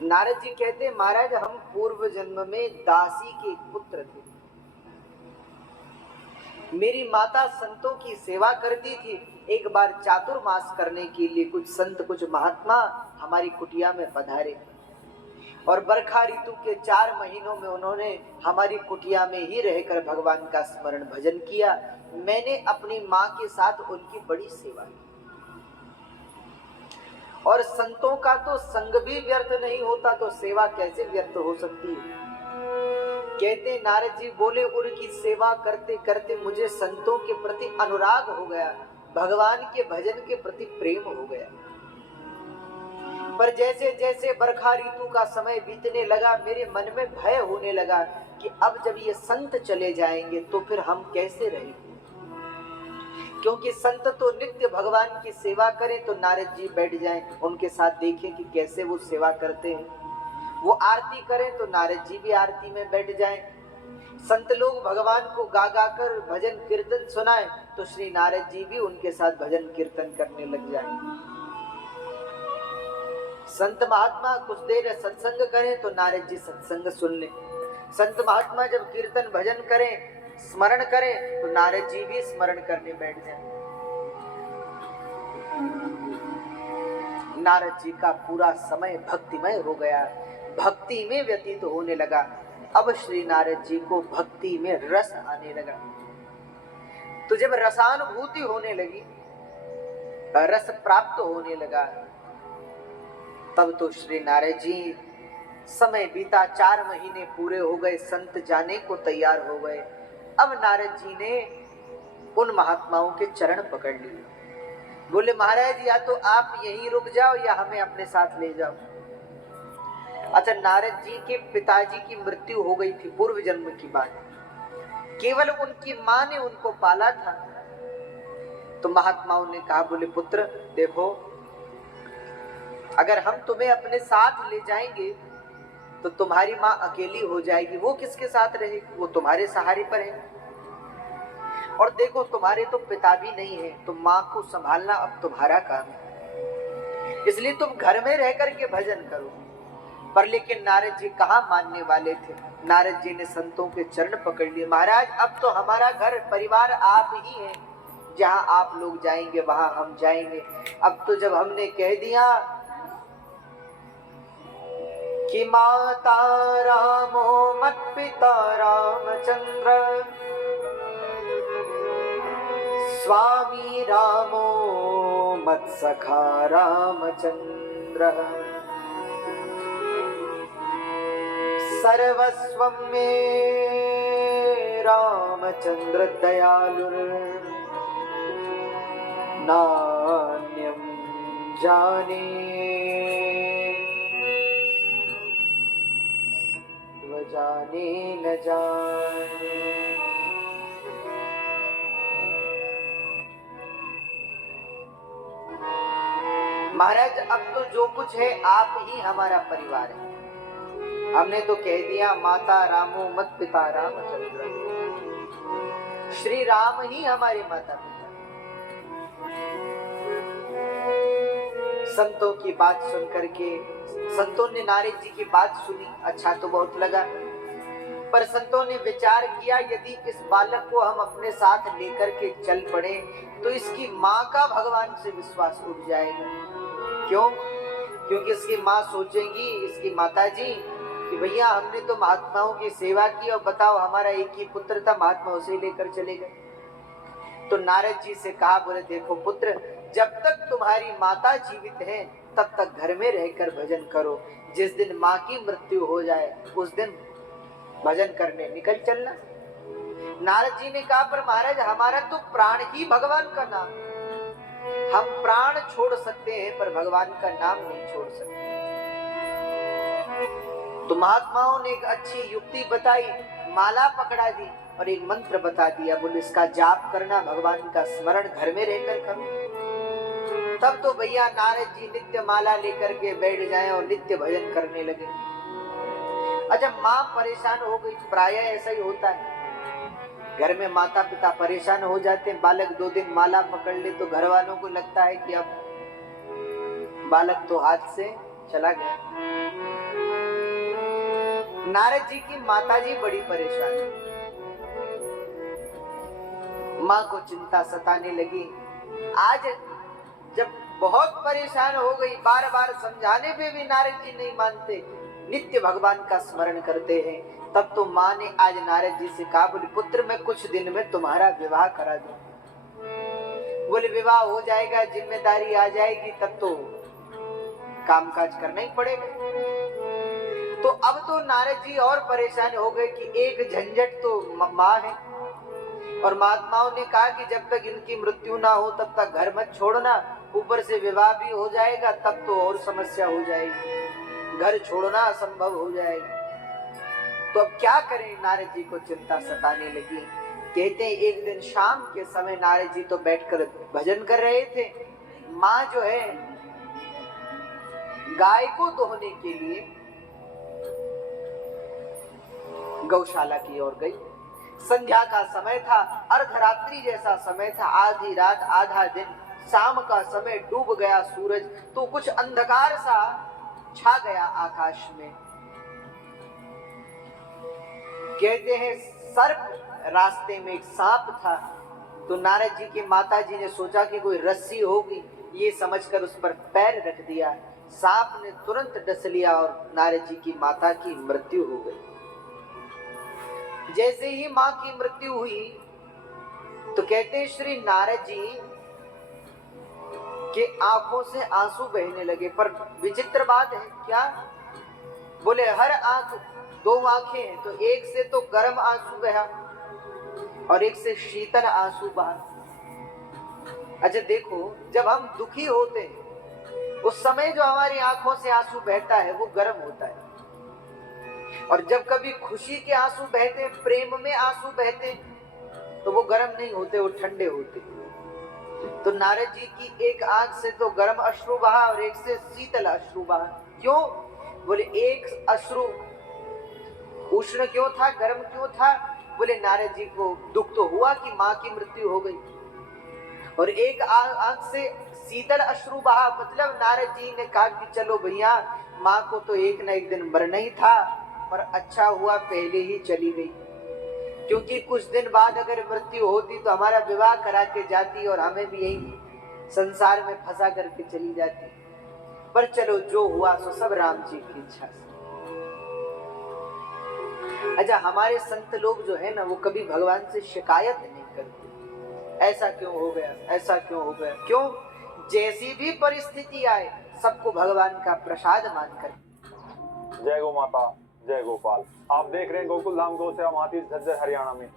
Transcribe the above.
नारद जी कहते, महाराज हम पूर्व जन्म में दासी के एक पुत्र थे। मेरी माता संतों की सेवा करती थी। एक बार चातुर्मास करने के लिए कुछ संत, कुछ महात्मा हमारी कुटिया में पधारे और बरखा ऋतु के 4 महीनों में उन्होंने हमारी कुटिया में ही रहकर भगवान का स्मरण भजन किया। मैंने अपनी माँ के साथ उनकी बड़ी सेवा की। और संतों का तो संग भी व्यर्थ नहीं होता, तो सेवा कैसे व्यर्थ हो सकती है। कहते नारद जी बोले, उनकी सेवा करते करते मुझे संतों के प्रति अनुराग हो गया, भगवान के भजन के प्रति प्रेम हो गया। पर जैसे जैसे बरखा ऋतु का समय बीतने लगा, मेरे मन में भय होने लगा कि अब जब ये संत चले जाएंगे तो फिर हम कैसे रहेंगे। क्योंकि संत तो नित्य भगवान की सेवा करें तो नारद जी बैठ जाएं, उनके साथ देखें कि कैसे वो सेवा करते हैं। वो आरती करें तो नारद जी भी आरती में बैठ जाएं। संत लोग भगवान को गा गा कर भजन कीर्तन सुनाएं तो श्री नारद जी भी उनके साथ भजन कीर्तन करने लग जाएं। संत महात्मा कुछ देर सत्संग करें तो नारद जी सत्संग सुन लें। संत महात्मा जब कीर्तन भजन करें, स्मरण करें तो नारद जी भी स्मरण करने बैठ जाएं। नारद जी का पूरा समय भक्तिमय हो गया, भक्ति में व्यतीत होने लगा। अब श्री नारद जी को भक्ति में रस आने लगा। तो जब रसानुभूति होने लगी, रस प्राप्त होने लगा, तब तो श्री नारद जी, समय बीता 4 महीने पूरे हो गए, संत जाने को तैयार हो गए। अब नारद जी ने उन महात्माओं के चरण पकड़ लिए। बोले महाराज या तो आप यहीं रुक जाओ या हमें अपने साथ ले जाओ। अच्छा, नारद जी के पिताजी की मृत्यु हो गई थी, पूर्व जन्म की बात। केवल उनकी मां ने उनको पाला था। तो महात्माओं ने कहा, बोले पुत्र देखो, अगर हम तुम्हें अपने साथ ले जाएंगे तो तुम्हारी मां अकेली हो जाएगी। वो किसके साथ रहेगी, वो तुम्हारे सहारे पर है। और देखो तुम्हारे तो पिता भी नहीं है, तो मां को संभालना अब तुम्हारा काम है, इसलिए तुम घर में रह करके भजन करो। पर लेकिन नारद जी कहाँ मानने वाले थे। नारद जी ने संतों के चरण पकड़ लिए। महाराज अब तो हमारा घर परिवार आप ही हैं, जहां आप लोग जाएंगे वहां हम जाएंगे। अब तो जब हमने कह दिया कि माता रामो मत पिता रामचंद्र, स्वामी रामो मत सखा रामचंद्र, सर्वस्वं मे रामचंद्र दयालुर, नान्यं जाने जाने न जाने। महाराज अब तो जो कुछ है आप ही हमारा परिवार है। हमने तो कह दिया माता रामो मत पिता रामचंद्र, श्री राम ही हमारे माता पिता। संतों की बात सुन करके, संतों ने नारद जी की बात सुनी, अच्छा तो बहुत लगा। पर संतों ने विचार किया, यदि इस बालक को हम अपने साथ लेकर के चल पड़े तो इसकी माँ का भगवान से विश्वास उठ जाएगा। क्यों? क्योंकि इसकी माँ सोचेंगी, इसकी माता जी, कि भैया हमने तो महात्माओं की सेवा की और बताओ हमारा एक ही पुत्र था, महात्मा उसे लेकर चले गए। तो नारद जी से कहा, बोले देखो पुत्र, जब तक तुम्हारी माता जीवित है तब तक घर में रहकर भजन करो। जिस दिन माँ की मृत्यु हो जाए उस दिन भजन करने निकल चलना। नारद जी ने कहा, पर महाराज हमारा तो प्राण ही भगवान का नाम, हम प्राण छोड़ सकते हैं पर भगवान का नाम नहीं छोड़ सकते। तो महात्माओं ने एक अच्छी युक्ति बताई, माला पकड़ा दी और एक मंत्र बता दिया, बोले इसका जाप करना, भगवान का स्मरण घर में रहकर करो। तब तो भैया नारद जी नित्य माला लेकर के बैठ जाएं और नित्य भजन करने लगे। अच्छा, माँ परेशान हो गई, प्रायः ऐसा ही होता है, घर में माता पिता परेशान हो जाते हैं। बालक 2 दिन माला पकड़ ले तो घर वालों को लगता है कि अब बालक तो हाथ से चला गया। नारद जी की माताजी बड़ी परेशान है। माँ को चिंता सताने लगी। आज जब बहुत परेशान हो गई, बार बार समझाने पे भी नारद जी नहीं मानते, नित्य भगवान का स्मरण करते हैं, तब तो माँ ने आज नारद जी से कहा, बोले पुत्र मैं कुछ दिन में तुम्हारा विवाह करा दूं। बोले विवाह हो जाएगा, जिम्मेदारी आ जाएगी, तब तो कामकाज करना ही पड़ेगा। तो अब तो नारद जी और परेशान हो गए कि एक झंझट तो माँ है, और महात्माओं ने कहा कि जब तक इनकी मृत्यु ना हो तब तक घर मत छोड़ना, ऊपर से विवाह भी हो जाएगा तब तो और समस्या हो जाएगी, घर छोड़ना असंभव हो जाएगा। तो अब क्या करें, नारद जी को चिंता सताने लगी। कहते हैं एक दिन शाम के समय नारद जी तो बैठकर भजन कर रहे थे, माँ जो है गाय को दोहने के लिए गौशाला की ओर गई। संध्या का समय था, अर्धरात्रि जैसा समय था, आधी रात आधा दिन, शाम का समय, डूब गया सूरज, तो कुछ अंधकार सा छा गया आकाश में। कहते हैं सर्प रास्ते में एक सांप था, तो नारद जी की माता जी ने सोचा कि कोई रस्सी होगी, ये समझकर उस पर पैर रख दिया, सांप ने तुरंत डस लिया और नारद जी की माता की मृत्यु हो गई। जैसे ही मां की मृत्यु हुई तो कहते श्री नारद जी के आंखों से आंसू बहने लगे। पर विचित्र बात है क्या, बोले हर आंख दो आंखें हैं, तो एक से तो गर्म आंसू बहा और एक से शीतल आंसू बहा। अच्छा देखो, जब हम दुखी होते हैं उस समय जो हमारी आंखों से आंसू बहता है वो गर्म होता है, और जब कभी खुशी के आंसू बहते, प्रेम में आंसू बहते, तो वो गर्म नहीं होते, वो ठंडे होते। तो नारद जी की एक आंख से तो गर्म अश्रु बहा और एक से शीतल अश्रु बहा। क्यों? बोले एक अश्रु उष्ण क्यों था, गर्म क्यों था? बोले नारद जी को दुख तो हुआ कि मां की मृत्यु हो गई, और एक आंख से शीतल अश्रु बहा, मतलब नारद जी ने कहा कि चलो भैया, मां को तो एक न एक दिन मरना ही था, पर अच्छा हुआ पहले ही चली गई, क्योंकि कुछ दिन बाद अगर मृत्यु होती तो हमारा विवाह करा के जाती और हमें भी यही संसार में फंसा करके चली जाती। पर चलो जो हुआ सो सब राम जी की इच्छा से। अच्छा, हमारे संत लोग जो है ना, वो कभी भगवान से शिकायत नहीं करते, ऐसा क्यों हो गया, ऐसा क्यों हो गया। क्यों? जैसी भी परिस्थिति आए सबको भगवान का प्रसाद मानकर। जय गो माता, जय गोपाल। आप देख रहे हैं गोकुल धाम गौ सेवा महती झज्जर हरियाणा में।